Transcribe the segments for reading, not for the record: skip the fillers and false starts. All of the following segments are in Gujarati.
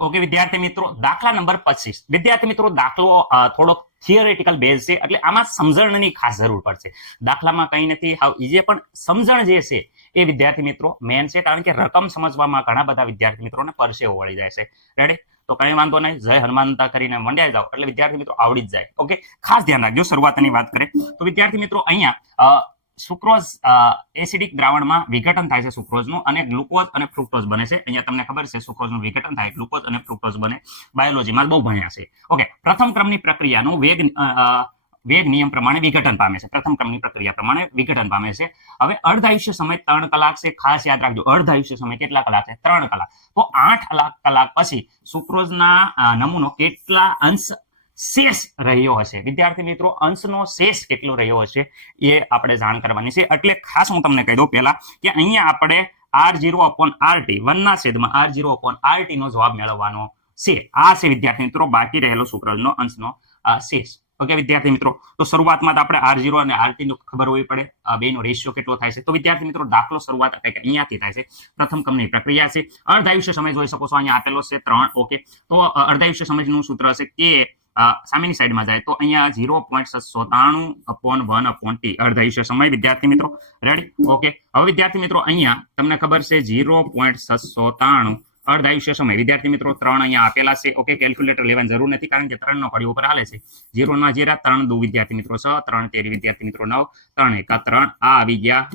ઓકે વિદ્યાર્થી મિત્રો, દાખલા નંબર 25. વિદ્યાર્થી મિત્રો, દાખલો થોડોક થિયરેટિકલ બેઝ છે, એટલે આમાં સમજણની ખાસ જરૂર પડશે. દાખલામાં કંઈ નથી, હાવ ઈઝી, પણ સમજણ જે છે એ વિદ્યાર્થી મિત્રો મેન છે, કારણ કે રકમ સમજવામાં ઘણા બધા વિદ્યાર્થી મિત્રોને પરસેવો વળી જાય છે. રેડી? તો કંઈ વાંધો નહીં, જય હનુમાનતા કરીને મંડ્યા જાવ એટલે વિદ્યાર્થી મિત્રો આવડી જ જાય. ઓકે, ખાસ ધ્યાન રાખજો. શરૂઆતની વાત કરીએ તો વિદ્યાર્થી મિત્રો, અહીંયા સુક્રોઝ એસિડિક દ્રાવણમાં વિઘટન થાય છે સુક્રોઝનું, અને ગ્લુકોઝ અને ફ્રુક્ટોઝ બને છે. અહીંયા તમને ખબર છે સુક્રોઝનું વિઘટન થાય, ગ્લુકોઝ અને ફ્રુક્ટોઝ બને. બાયોલોજીમાં બહુ ભણ્યા છે. ઓકે, પ્રથમ ક્રમની પ્રક્રિયાનું વેગ નિયમ પ્રમાણે વિઘટન પામે છે. પ્રથમ ક્રમની પ્રક્રિયા પ્રમાણે વિઘટન પામે છે. હવે અર્ધાયુષ્ય સમય 3 કલાક છે. ખાસ યાદ રાખજો, અર્ધાયુષ્ય સમય કેટલા કલાક છે? 3 કલાક. તો 8 કલાક પછી સુક્રોઝના નમૂનો કેટલા અંશ શેષ રહ્યો હશે? વિદ્યાર્થી મિત્રો, અંશનો શેષ કેટલો રહ્યો હશે એ આપણે જાણ કરવાની છે. એટલે ખાસ હું તમને કહી દઉં પહેલા કે અહીંયા આપણે R0/RT 1/R0/RT નો જવાબ મેળવવાનો છે. આ છે વિદ્યાર્થી મિત્રો બાકી રહેલો સુક્રોઝનો અંશનો શેષ. ઓકે વિદ્યાર્થી મિત્રો, તો શરૂઆતમાં આપણે R0 અને RT નો ખબર હોવી પડે, બેનો રેશિયો કેટલો થાય છે. તો વિદ્યાર્થી મિત્રો, દાખલો શરૂઆત અહીંયાથી થાય છે. પ્રથમ ક્રમની પ્રક્રિયા છે. અર્ધાયુષ્ય સમય જોઈ શકો છો, અહીંયા આપેલો છે 3. ઓકે, તો અર્ધાયુષ્ય સમયનું સૂત્ર હશે કે સામેની સાઈડમાં જાય તો અહીંયા 0.793/1/T અર્ધાયુષ્ય સમય. વિદ્યાર્થી મિત્રો રેડી? ઓકે, હવે વિદ્યાર્થી મિત્રો અહીંયા તમને ખબર છે 0.793 અર્ધાયુષ્ય સમય. વિદ્યાર્થી મિત્રો 3 અહીંયા આપેલા છે. ઓકે, કેલ્ક્યુલેટર લેવાની જરૂર નથી, કારણ કે 3 નો ઘડી ઉપર હાલે છે. 0 ના 0 3 2 વિદ્યાર્થી મિત્રો 6, 3 તેરી વિદ્યાર્થી મિત્રો 9, 3 એકા 3. આ આવી ગયા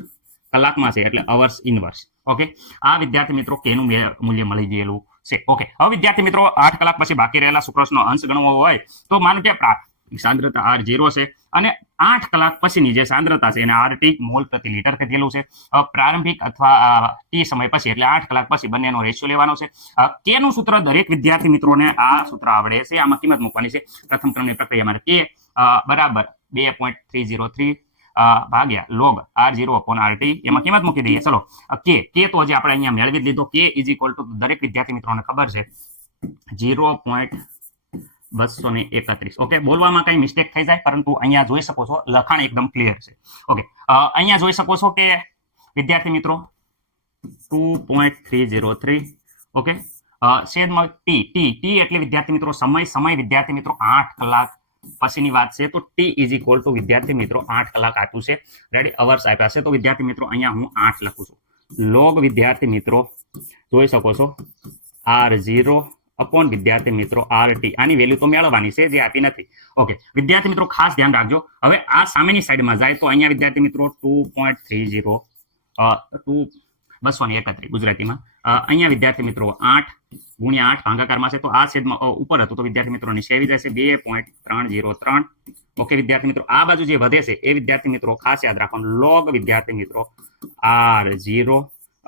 કલાકમાં છે, એટલે અવર્સ ઇનવર્સ. ઓકે, આ વિદ્યાર્થી મિત્રો કેનું મૂલ્ય મળી ગયેલું છે. ઓકે, હવે વિદ્યાર્થી મિત્રો 8 કલાક પછી બાકી રહેલા સુક્રોઝનો અંશ ગણવો હોય તો માનો કે સાંદ્રતા R0 છે, અને 8 કલાક પછીની જે સાંદ્રતા છે એને RT મોલ પ્રતિ લિટર કહેલું છે. પ્રારંભિક અથવા T સમય પછી, એટલે 8 કલાક પછી બંનેનો રેશિયો લેવાનો છે. K નું સૂત્ર દરેક વિદ્યાર્થી મિત્રોને આ સૂત્ર આવડે છે. આમાં કિંમત મૂકવાની છે. પ્રથમ ક્રમની પ્રક્રિયા માટે K બરાબર 2.303 ભાગ્યા log R0/RT. એમાં કિંમત મૂકી દઈએ. ચલો, K તો હજી આપણે અહીંયા મેળવી લીધો. K ઇઝ ઇક્વલ ટુ દરેક વિદ્યાર્થી મિત્રોને ખબર છે 0.231. ઓકે, બોલવામાં કઈ મિસ્ટેક થઈ જાય, પરંતુ અહીંયા જોઈ શકો છો લખાણ એકદમ ક્લિયર છે. ઓકે, અહીંયા જોઈ શકો છો કે વિદ્યાર્થી મિત્રો 2.303. ઓકે, છેદમાં T એટલે વિદ્યાર્થી મિત્રો સમય વિદ્યાર્થી મિત્રો 8 કલાક પછીની વાત છે. તો T ઇઝ ઇક્વલ ટુ વિદ્યાર્થી મિત્રો 8 કલાક આપ્યું છે. રેડી? અવર્સ આપ્યા છે. તો વિદ્યાર્થી મિત્રો અહીંયા હું 8 લખું છું. લોગ વિદ્યાર્થી મિત્રો જોઈ શકો છો R0 અપોન વિદ્યાર્થી મિત્રો RT. આની વેલ્યુ તો મેળવવાની છે, જે આપી નથી. ઓકે વિદ્યાર્થી મિત્રો, ખાસ ધ્યાન રાખજો. હવે આ સામેની સાઈડમાં જાય તો અહીંયા વિદ્યાર્થી મિત્રો 2.31 ગુજરાતીમાં. અહીંયા વિદ્યાર્થી મિત્રો 8 ગુણ્યા 8 ભાગાકારમાં છે, તો આ છેદમાં ઉપર હતું, તો વિદ્યાર્થી મિત્રો નીચે આવી જશે 2.303. ઓકે વિદ્યાર્થી મિત્રો, આ બાજુ જે વધે છે એ વિદ્યાર્થી મિત્રો ખાસ યાદ રાખવાનું, લોગ વિદ્યાર્થી મિત્રો R0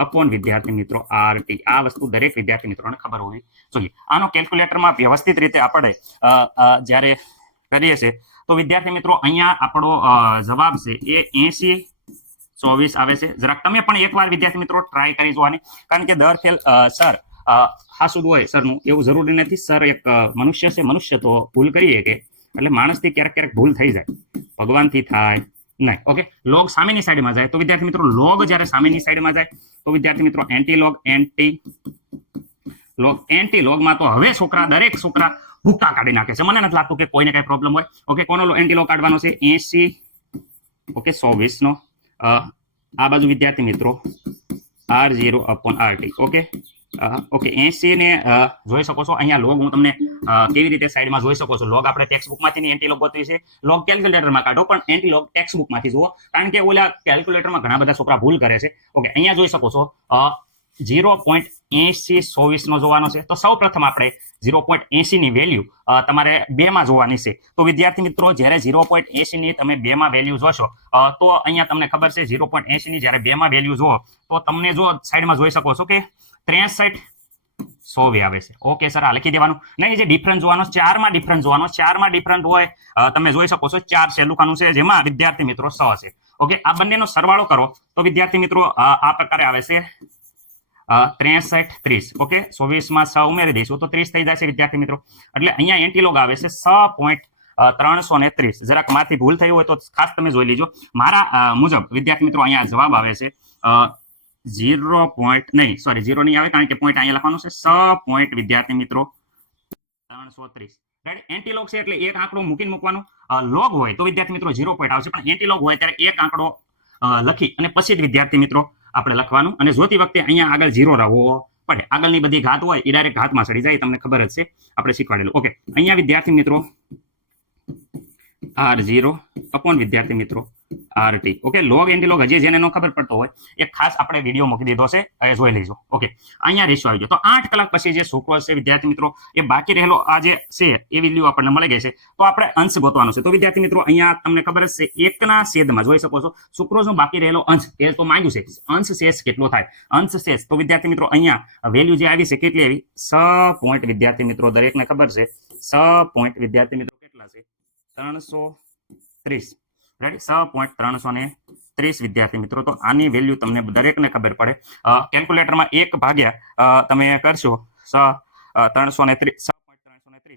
અપોન વિદ્યાર્થી મિત્રો RT. આ વસ્તુ દરેક વિદ્યાર્થી મિત્રોને ખબર હોવી જોઈએ. આનો કેલ્ક્યુલેટરમાં વ્યવસ્થિત રીતે આપણે જ્યારે કરીએ છીએ તો વિદ્યાર્થી મિત્રો અહીંયા આપણો જવાબ છે એ 8024 આવે છે. જરાક તમે પણ એકવાર વિદ્યાર્થી મિત્રો ટ્રાય કરી જોવાની, કારણ કે દર ફેલ સર હાસુદ હોય સરનું એવું જરૂરી નથી. સર એક મનુષ્ય છે, મનુષ્ય તો ભૂલ કરીએ કે, એટલે માણસથી ક્યારેક ભૂલ થઈ જાય, ભગવાનથી થાય નહીં. ઓકે, લોગ સામેની સાઈડમાં જાય તો વિદ્યાર્થી મિત્રો લોગ જ્યારે સામેની સાઈડમાં જાય તો વિદ્યાર્થી મિત્રો એન્ટી લોગમાં તો હવે દરેક છોકરા ભૂક્કા કાઢી નાખે છે. મને નથી લાગતું કે કોઈને કઈ પ્રોબ્લેમ હોય. ઓકે, કોનો એન્ટી લોગ કાઢવાનો છે? 80 ઓકે 120 નો. આ બાજુ વિદ્યાર્થી મિત્રો R0/RT. ઓકે 80 ને જોઈ શકો છો. અહીંયા લોગ હું તમને કેવી રીતે સાઈડમાં જોઈ શકો છો. લોગ આપણે ટેક્સ્ટ બુકમાંથી એન્ટી લોગ ગોતવી છે. લોગ કેલ્ક્યુલેટરમાં કાઢો, પણ એન્ટી લોગ ટેક્સ્ટ બુકમાંથી જુઓ, કારણ કે ઓલા કેલ્ક્યુલેટરમાં ઘણા બધા છોકરા ભૂલ કરે છે. ઓકે, અહીંયા જોઈ શકો છો 0.8024 નો જોવાનો છે. તો સૌ પ્રથમ આપણે 0.80 ની વેલ્યુ તમારે 2 માં જોવાની છે. તો વિદ્યાર્થી મિત્રો જ્યારે 0.80 ની તમે 2 માં વેલ્યુ જોશો તો અહીંયા તમને ખબર છે 0.80 ની જ્યારે 2 માં વેલ્યુ જુઓ તો તમને જો સાઈડમાં જોઈ શકો છો કે 63 આવે છે. ઓકે સર, આ લખી દેવાનું નહીં. જે ડિફરન્સ જોવાનો 4 માં ડિફરન્સ જોવાનો. 4 માં ડિફરન્સ હોય તમે જોઈ શકો છો 4 છેલ્લું છે, જેમાં વિદ્યાર્થી મિત્રો 6 છે. ઓકે, આ બંનેનો સરવાળો કરો તો વિદ્યાર્થી મિત્રો આ પ્રકારે આવે છે 63 30. ઓકે, 24 માં 6 ઉમેરી દઈશું તો 30 થઈ જશે વિદ્યાર્થી મિત્રો. એટલે અહીંયા એન્ટીલોગ આવે છે 6.330. જરાક માથી ભૂલ થઈ હોય તો ખાસ તમે જોઈ લીજો. મારા મુજબ વિદ્યાર્થી મિત્રો અહીંયા જવાબ આવે છે 0 નહીં, સોરી 0 નહીં આવે, કારણ કે પોઈન્ટ અહીંયા લખવાનું છે. 6 વિદ્યાર્થી મિત્રો 330. રાઈટ, એન્ટી લોગ છે એટલે એક આંકડો મૂકીને મૂકવાનો. લોગ હોય તો વિદ્યાર્થી મિત્રો 0 પોઈન્ટ આવશે, પણ એન્ટી લોગ હોય ત્યારે એક આંકડો લખી અને પછી જ વિદ્યાર્થી મિત્રો આપણે લખવાનું. અને જોતી વખતે અહીંયા આગળ 0 રહેવો પડે. આગળની બધી ઘાત હોય એ ડાયરેક્ટ ઘાતમાં ચડી જાય, તમને ખબર જ છે, આપણે શીખવાડેલું. ઓકે, અહીંયા વિદ્યાર્થી મિત્રો R0 અપોન વિદ્યાર્થી મિત્રો RT. Okay, log anti log હજી જેને ન ખબર પડતો હોય એ ખાસ આપણે વિડીયો મૂકી દીધો છે, એ જોઈ લેજો. ઓકે, અહીંયા રેશિયો આવી ગયો. તો 8 કલાક પછી જે સુક્રોઝ છે વિદ્યાર્થી મિત્રો, એ બાકી રહેલો આ જે છે એ વેલ્યુ આપણને મળી ગઈ છે. તો આપણે અંશ ગોતવાનો છે. તો વિદ્યાર્થી મિત્રો અહીંયા તમને ખબર જ છે, 1ના છેદમાં જોઈ શકો છો સુક્રોઝનો બાકી રહેલો અંશ એ તો માંગ્યું છે, અંશ શેષ કેટલો થાય, અંશ શેષ. તો વિદ્યાર્થી મિત્રો અહીંયા વેલ્યુ જે આવી છે કેટલી આવી, 6 પોઈન્ટ વિદ્યાર્થી મિત્રો દરેકને ખબર છે, 6 પોઈન્ટ વિદ્યાર્થી મિત્રો કેટલા છે, 330. રાઈટ, 6.330 વિદ્યાર્થી મિત્રો. તો આની વેલ્યુ તમને દરેકને ખબર પડે. કેલ્ક્યુલેટરમાં 1 ભાગ્યા તમે કરશો 6.330.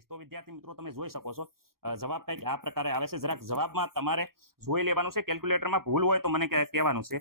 તો વિદ્યાર્થી મિત્રો તમે જોઈ શકો છો જવાબ કંઈક આ પ્રકારે આવે છે. જરાક જવાબમાં તમારે જોઈ લેવાનું છે, કેલ્ક્યુલેટરમાં ભૂલ હોય તો મને કહેવાનું છે.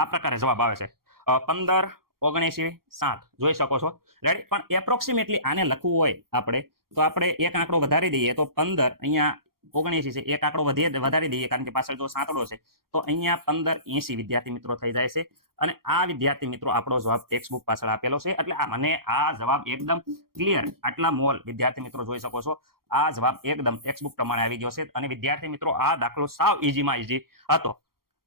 આ પ્રકારે જવાબ આવે છે 15, 79, 7 જોઈ શકો છો. રાઈટ, પણ એપ્રોક્સિમેટલી આને લખવું હોય આપણે તો આપણે એક આંકડો વધારી દઈએ તો 15, અહીંયા 79 છે, એક આંકડો વધારી દઈએ કારણ કે પાછળ જો સાંતડો છે તો અહીંયા 1580 વિદ્યાર્થી મિત્રો થઈ જાય છે. અને આ વિદ્યાર્થી મિત્રો આપણો જવાબ ટેક્સ્ટ બુક પાછળ આપેલો છે, એટલે મને આ જવાબ એકદમ ક્લિયર, આટલા મોલ વિદ્યાર્થી મિત્રો જોઈ શકો છો. આ જવાબ એકદમ ટેક્સ્ટ બુક પ્રમાણે આવી ગયો છે. અને વિદ્યાર્થી મિત્રો આ દાખલો સાવ ઈઝીમાં ઈઝી હતો.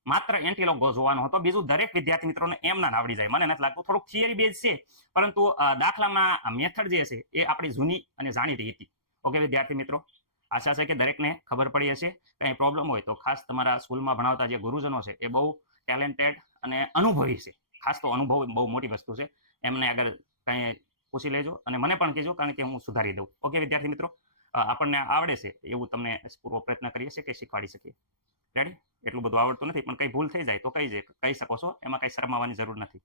માત્ર એન્ટી લોગ જોવાનો હતો, બીજું દરેક વિદ્યાર્થી મિત્રોને એમ ના આવડી જાય. મને નથી લાગતું, થોડુંક થિયરી બેઝ છે, પરંતુ દાખલામાં મેથડ જે છે એ આપણી જૂની અને જાણીતી હતી. ઓકે વિદ્યાર્થી મિત્રો, આશા છે કે દરેકને ખબર પડી હશે. કંઈ પ્રોબ્લેમ હોય તો ખાસ તમારા સ્કૂલમાં ભણાવતા જે ગુરુજનો છે એ બહુ ટેલેન્ટેડ અને અનુભવી છે. ખાસ તો અનુભવ બહુ મોટી વસ્તુ છે, એમને આગળ કંઈ પૂછી લેજો અને મને પણ કહેજો, કારણ કે હું સુધારી દઉં. ઓકે વિદ્યાર્થી મિત્રો, આપણને આવડે છે એવું તમને પૂરો પ્રયત્ન કરીએ છીએ કે શીખવાડી શકીએ. રેડી, એટલું બધું આવડતું નથી, પણ કઈ ભૂલ થઈ જાય તો કહી શકો છો, એમાં કઈ શરમાવાની જરૂર નથી.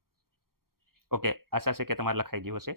ઓકે, આશા છે કે તમારે લખાઈ ગયું હશે.